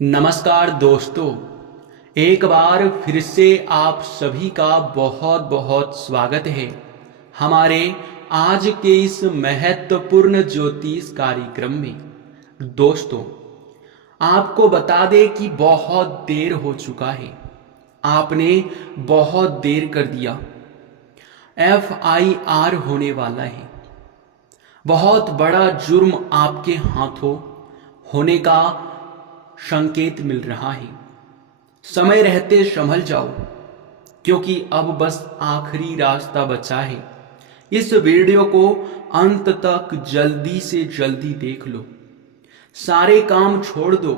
नमस्कार दोस्तों, एक बार फिर से आप सभी का बहुत बहुत स्वागत है हमारे आज के इस महत्वपूर्ण ज्योतिष कार्यक्रम में। दोस्तों, आपको बता दें कि बहुत देर हो चुका है, आपने बहुत देर कर दिया। FIR होने वाला है, बहुत बड़ा जुर्म आपके हाथों होने का संकेत मिल रहा है। समय रहते संभल जाओ, क्योंकि अब बस आखिरी रास्ता बचा है। इस वीडियो को अंत तक जल्दी से जल्दी देख लो, सारे काम छोड़ दो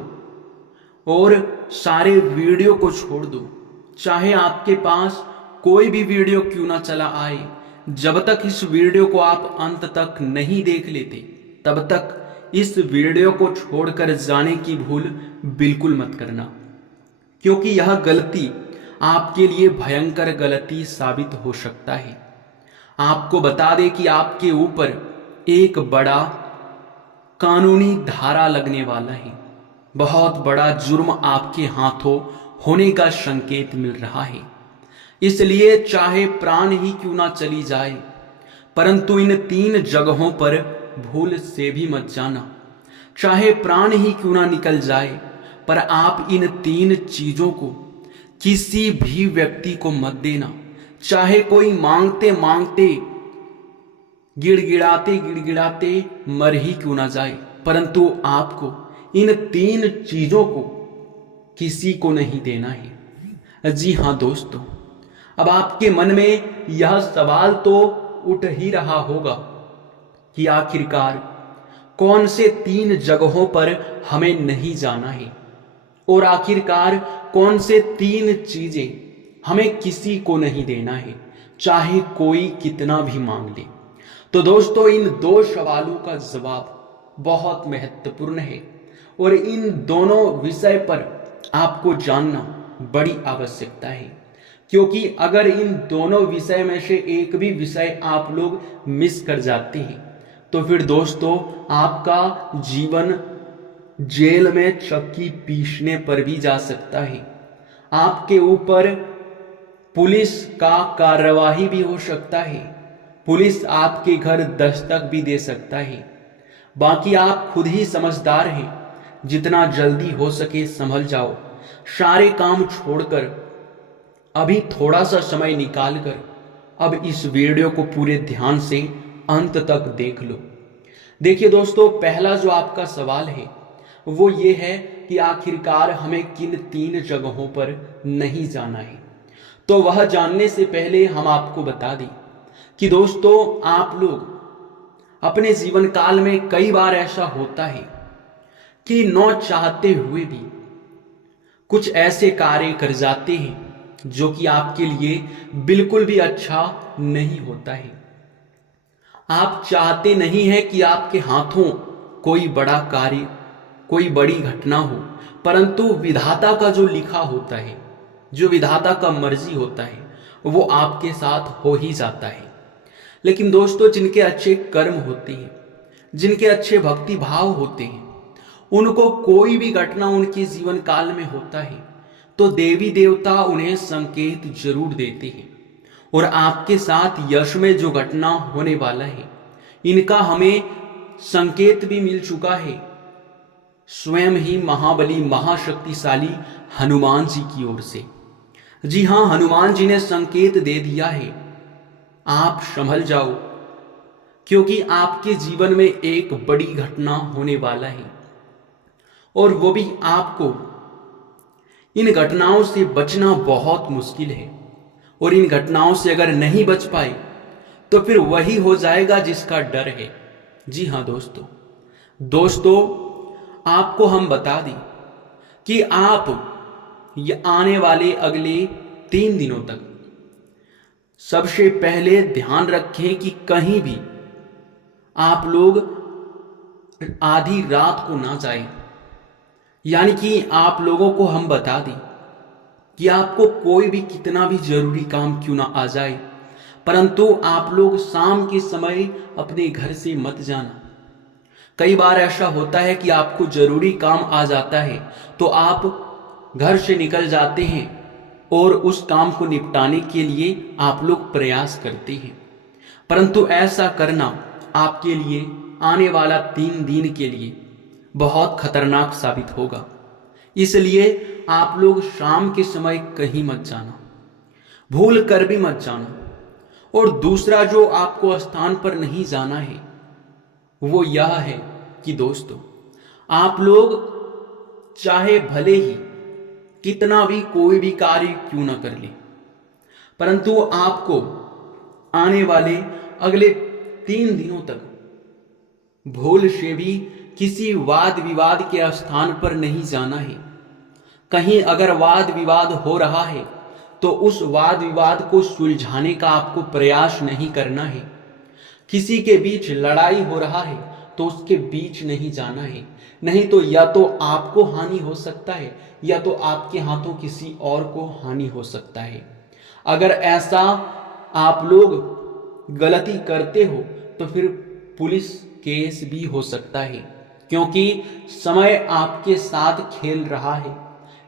और सारे वीडियो को छोड़ दो। चाहे आपके पास कोई भी वीडियो क्यों ना चला आए, जब तक इस वीडियो को आप अंत तक नहीं देख लेते तब तक इस वीडियो को छोड़कर जाने की भूल बिल्कुल मत करना, क्योंकि यह गलती आपके लिए भयंकर गलती साबित हो सकता है। आपको बता दें कि आपके ऊपर एक बड़ा कानूनी धारा लगने वाला है, बहुत बड़ा जुर्म आपके हाथों होने का संकेत मिल रहा है। इसलिए चाहे प्राण ही क्यों ना चली जाए, परंतु इन 3 जगहों पर भूल से भी मत जाना। चाहे प्राण ही क्यों ना निकल जाए, पर आप इन 3 चीजों को किसी भी व्यक्ति को मत देना। चाहे कोई मांगते मांगते गिड़गिड़ाते गिड़गिड़ाते मर ही क्यों ना जाए, परंतु आपको इन 3 चीजों को किसी को नहीं देना है। जी हां दोस्तों, अब आपके मन में यह सवाल तो उठ ही रहा होगा कि आखिरकार कौन से 3 जगहों पर हमें नहीं जाना है और आखिरकार कौन से 3 चीजें हमें किसी को नहीं देना है, चाहे कोई कितना भी मांग ले। तो दोस्तों, इन 2 सवालों का जवाब बहुत महत्वपूर्ण है और इन दोनों विषय पर आपको जानना बड़ी आवश्यकता है, क्योंकि अगर इन दोनों विषय में से एक भी विषय आप लोग मिस कर जाते हैं तो फिर दोस्तों आपका जीवन जेल में चक्की पीसने पर भी जा सकता है। आपके ऊपर पुलिस का कार्यवाही भी हो सकता है, पुलिस आपके घर दस्तक भी दे सकता है। बाकी आप खुद ही समझदार हैं, जितना जल्दी हो सके संभल जाओ। सारे काम छोड़कर अभी थोड़ा सा समय निकालकर अब इस वीडियो को पूरे ध्यान से अंत तक देख लो। देखिए दोस्तों, पहला जो आपका सवाल है वो ये है कि आखिरकार हमें किन 3 जगहों पर नहीं जाना है। तो वह जानने से पहले हम आपको बता दें कि दोस्तों, आप लोग अपने जीवन काल में कई बार ऐसा होता है कि न चाहते हुए भी कुछ ऐसे कार्य कर जाते हैं जो कि आपके लिए बिल्कुल भी अच्छा नहीं होता है। आप चाहते नहीं हैं कि आपके हाथों कोई बड़ा कार्य, कोई बड़ी घटना हो, परंतु विधाता का जो लिखा होता है, जो विधाता का मर्जी होता है, वो आपके साथ हो ही जाता है। लेकिन दोस्तों, जिनके अच्छे कर्म होते हैं, जिनके अच्छे भक्ति भाव होते हैं, उनको कोई भी घटना उनके जीवन काल में होता है तो देवी देवता उन्हें संकेत जरूर देते हैं। और आपके साथ यश में जो घटना होने वाला है, इनका हमें संकेत भी मिल चुका है स्वयं ही महाबली महाशक्तिशाली हनुमान जी की ओर से। जी हां, हनुमान जी ने संकेत दे दिया है, आप संभल जाओ, क्योंकि आपके जीवन में एक बड़ी घटना होने वाला है और वो भी आपको इन घटनाओं से बचना बहुत मुश्किल है। और इन घटनाओं से अगर नहीं बच पाए तो फिर वही हो जाएगा जिसका डर है। जी हां दोस्तों, आपको हम बता दें कि आप ये आने वाले अगले 3 दिनों तक सबसे पहले ध्यान रखें कि कहीं भी आप लोग आधी रात को ना जाएं। यानी कि आप लोगों को हम बता दें कि आपको कोई भी कितना भी जरूरी काम क्यों ना आ जाए, परंतु आप लोग शाम के समय अपने घर से मत जाना। कई बार ऐसा होता है कि आपको जरूरी काम आ जाता है तो आप घर से निकल जाते हैं और उस काम को निपटाने के लिए आप लोग प्रयास करते हैं, परंतु ऐसा करना आपके लिए आने वाला 3 दिन के लिए बहुत खतरनाक साबित होगा। इसलिए आप लोग शाम के समय कहीं मत जाना, भूल कर भी मत जाना। और दूसरा जो आपको स्थान पर नहीं जाना है वो यह है कि दोस्तों, आप लोग चाहे भले ही कितना भी कोई भी कार्य क्यों ना कर ले, परंतु आपको आने वाले अगले 3 दिनों तक भूल से भी किसी वाद विवाद के स्थान पर नहीं जाना है। कहीं अगर वाद विवाद हो रहा है तो उस वाद विवाद को सुलझाने का आपको प्रयास नहीं करना है। किसी के बीच लड़ाई हो रहा है तो उसके बीच नहीं जाना है, नहीं तो या तो आपको हानि हो सकता है या तो आपके हाथों किसी और को हानि हो सकता है। अगर ऐसा आप लोग गलती करते हो तो फिर पुलिस केस भी हो सकता है, क्योंकि समय आपके साथ खेल रहा है।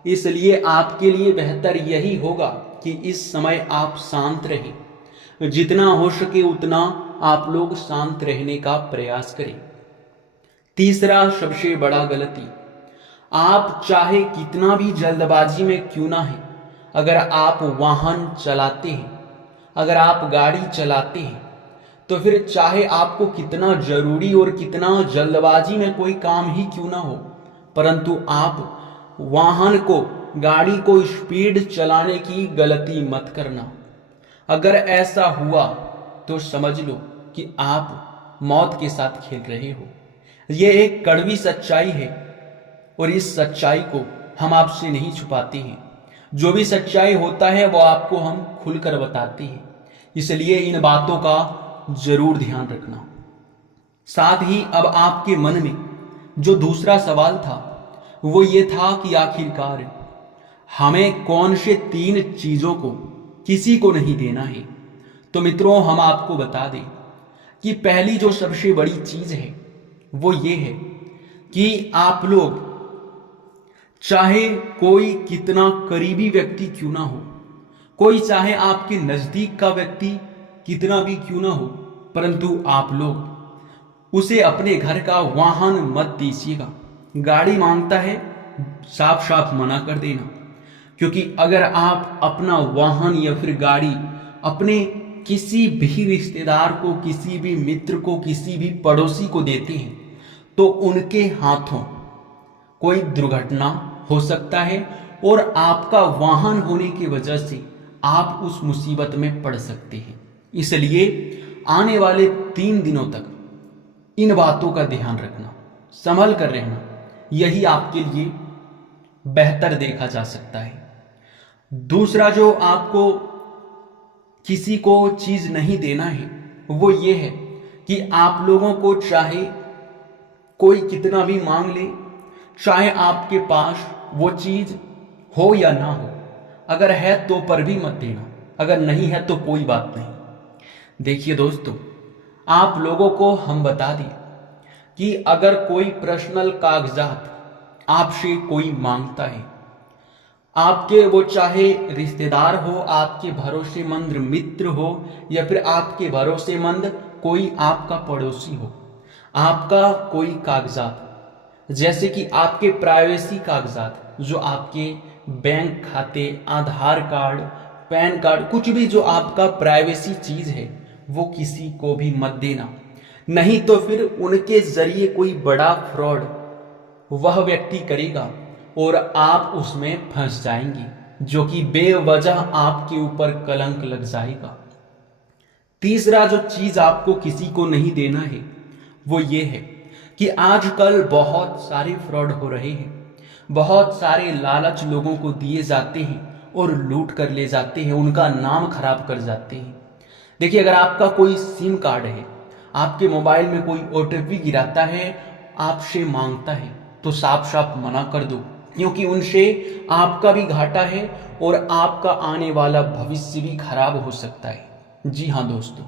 इसलिए आपके लिए बेहतर यही होगा कि इस समय आप शांत रहें, जितना हो सके उतना आप लोग शांत रहने का प्रयास करें। तीसरा सबसे बड़ा गलती, आप चाहे कितना भी जल्दबाजी में क्यों ना है, अगर आप वाहन चलाते हैं, अगर आप गाड़ी चलाते हैं, तो फिर चाहे आपको कितना जरूरी और कितना जल्दबाजी में कोई काम ही क्यों ना हो, परंतु आप वाहन को, गाड़ी को स्पीड चलाने की गलती मत करना। अगर ऐसा हुआ तो समझ लो कि आप मौत के साथ खेल रहे हो। यह एक कड़वी सच्चाई है और इस सच्चाई को हम आपसे नहीं छुपाते हैं। जो भी सच्चाई होता है वो आपको हम खुलकर बताते हैं, इसलिए इन बातों का जरूर ध्यान रखना। साथ ही अब आपके मन में जो दूसरा सवाल था वो ये था कि आखिरकार हमें कौन से 3 चीजों को किसी को नहीं देना है। तो मित्रों, हम आपको बता दें कि पहली जो सबसे बड़ी चीज है वो ये है कि आप लोग चाहे कोई कितना करीबी व्यक्ति क्यों ना हो, कोई चाहे आपके नजदीक का व्यक्ति कितना भी क्यों ना हो, परंतु आप लोग उसे अपने घर का वाहन मत दीजिएगा। गाड़ी मांगता है, साफ साफ मना कर देना, क्योंकि अगर आप अपना वाहन या फिर गाड़ी अपने किसी भी रिश्तेदार को, किसी भी मित्र को, किसी भी पड़ोसी को देते हैं तो उनके हाथों कोई दुर्घटना हो सकता है और आपका वाहन होने की वजह से आप उस मुसीबत में पड़ सकते हैं। इसलिए आने वाले 3 दिनों तक इन बातों का ध्यान रखना, संभल कर रहना, यही आपके लिए बेहतर देखा जा सकता है। दूसरा जो आपको किसी को चीज नहीं देना है वो ये है कि आप लोगों को चाहे कोई कितना भी मांग ले, चाहे आपके पास वो चीज हो या ना हो, अगर है तो पर भी मत देना, अगर नहीं है तो कोई बात नहीं। देखिए दोस्तों, आप लोगों को हम बता दें कि अगर कोई पर्सनल कागजात आपसे कोई मांगता है, आपके वो चाहे रिश्तेदार हो, आपके भरोसेमंद मित्र हो या फिर आपके भरोसेमंद कोई आपका पड़ोसी हो, आपका कोई कागजात जैसे कि आपके प्राइवेसी कागजात, जो आपके बैंक खाते, आधार कार्ड, पैन कार्ड, कुछ भी जो आपका प्राइवेसी चीज है वो किसी को भी मत देना, नहीं तो फिर उनके जरिए कोई बड़ा फ्रॉड वह व्यक्ति करेगा और आप उसमें फंस जाएंगे, जो कि बेवजह आपके ऊपर कलंक लग जाएगा। तीसरा जो चीज आपको किसी को नहीं देना है वो ये है कि आजकल बहुत सारे फ्रॉड हो रहे हैं, बहुत सारे लालच लोगों को दिए जाते हैं और लूट कर ले जाते हैं, उनका नाम खराब कर जाते हैं। देखिए, अगर आपका कोई सिम कार्ड है, आपके मोबाइल में कोई ओटीपी गिराता है, आपसे मांगता है, तो साफ साफ मना कर दो, क्योंकि उनसे आपका भी घाटा है और आपका आने वाला भविष्य भी खराब हो सकता है। जी हाँ दोस्तों,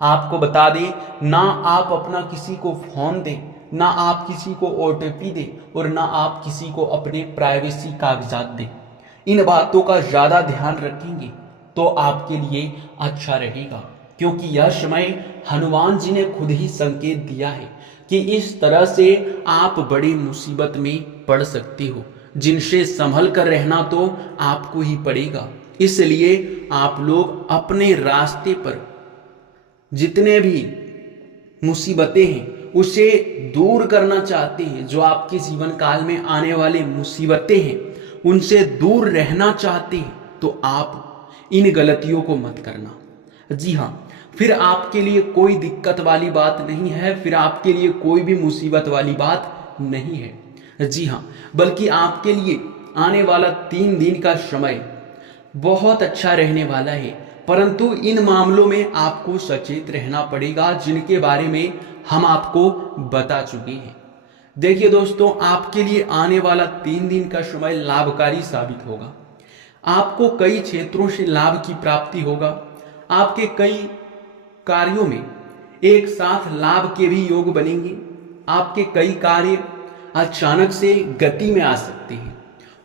आपको बता दें, ना आप अपना किसी को फोन दें, ना आप किसी को OTP दें और ना आप किसी को अपने प्राइवेसी कागजात दें। इन बातों का ज़्यादा ध्यान रखेंगे तो आपके लिए अच्छा रहेगा, क्योंकि यह समय हनुमान जी ने खुद ही संकेत दिया है कि इस तरह से आप बड़ी मुसीबत में पड़ सकते हो, जिनसे संभल कर रहना तो आपको ही पड़ेगा। इसलिए आप लोग अपने रास्ते पर जितने भी मुसीबतें हैं उसे दूर करना चाहते हैं, जो आपके जीवन काल में आने वाले मुसीबतें हैं उनसे दूर रहना चाहते हैं, तो आप इन गलतियों को मत करना। जी हाँ, फिर आपके लिए कोई दिक्कत वाली बात नहीं है, फिर आपके लिए कोई भी मुसीबत वाली बात नहीं है। जी हाँ, बल्कि आपके लिए आने वाला 3 दिन का समय बहुत अच्छा रहने वाला है, परंतु इन मामलों में आपको सचेत रहना पड़ेगा, जिनके बारे में हम आपको बता चुके हैं। देखिए दोस्तों, आपके लिए आने वाला 3 दिन का समय लाभकारी साबित होगा। आपको कई क्षेत्रों से लाभ की प्राप्ति होगा। आपके कई कार्यों में एक साथ लाभ के भी योग बनेंगे। आपके कई कार्य अचानक से गति में आ सकते हैं।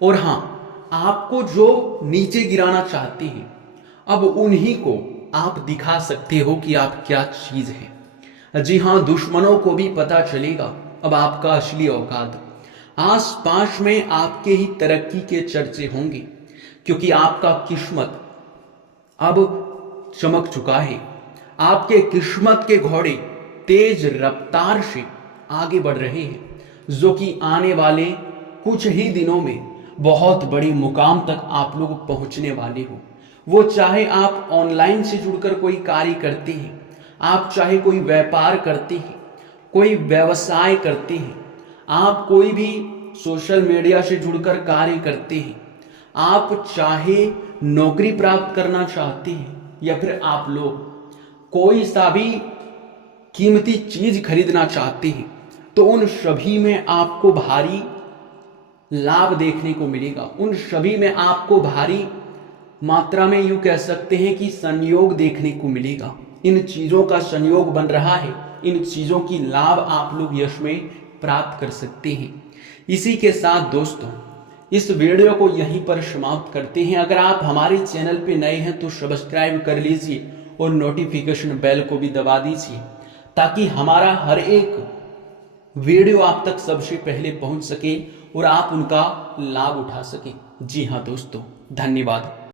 और हाँ, आपको जो नीचे गिराना चाहते हैं, अब उन्हीं को आप दिखा सकते हो कि आप क्या चीज है। जी हाँ, दुश्मनों को भी पता चलेगा अब आपका असली औकात। आस पास में आपके ही तरक्की के चर्चे होंगे, क्योंकि आपका किस्मत अब चमक चुका है। आपके किस्मत के घोड़े तेज रफ्तार से आगे बढ़ रहे हैं, जो कि आने वाले कुछ ही दिनों में बहुत बड़ी मुकाम तक आप लोग पहुंचने वाले हो। वो चाहे आप ऑनलाइन से जुड़कर कोई कार्य करते हैं, आप चाहे कोई व्यापार करते हैं, कोई व्यवसाय करते हैं, आप कोई भी सोशल मीडिया से जुड़कर कार्य करते हैं, आप चाहे नौकरी प्राप्त करना चाहते हैं, या फिर आप लोग कोई सा भी कीमती चीज खरीदना चाहते हैं, तो उन सभी में आपको भारी लाभ देखने को मिलेगा। उन सभी में आपको भारी मात्रा में यूं कह सकते हैं कि संयोग देखने को मिलेगा। इन चीजों का संयोग बन रहा है, इन चीजों की लाभ आप लोग यश में प्राप्त कर सकते हैं। इसी के साथ दोस्तों, इस वीडियो को यहीं पर समाप्त करते हैं। अगर आप हमारे चैनल पे नए हैं तो सब्सक्राइब कर लीजिए और नोटिफिकेशन बेल को भी दबा दीजिए, ताकि हमारा हर एक वीडियो आप तक सबसे पहले पहुंच सके और आप उनका लाभ उठा सकें। जी हाँ दोस्तों, धन्यवाद।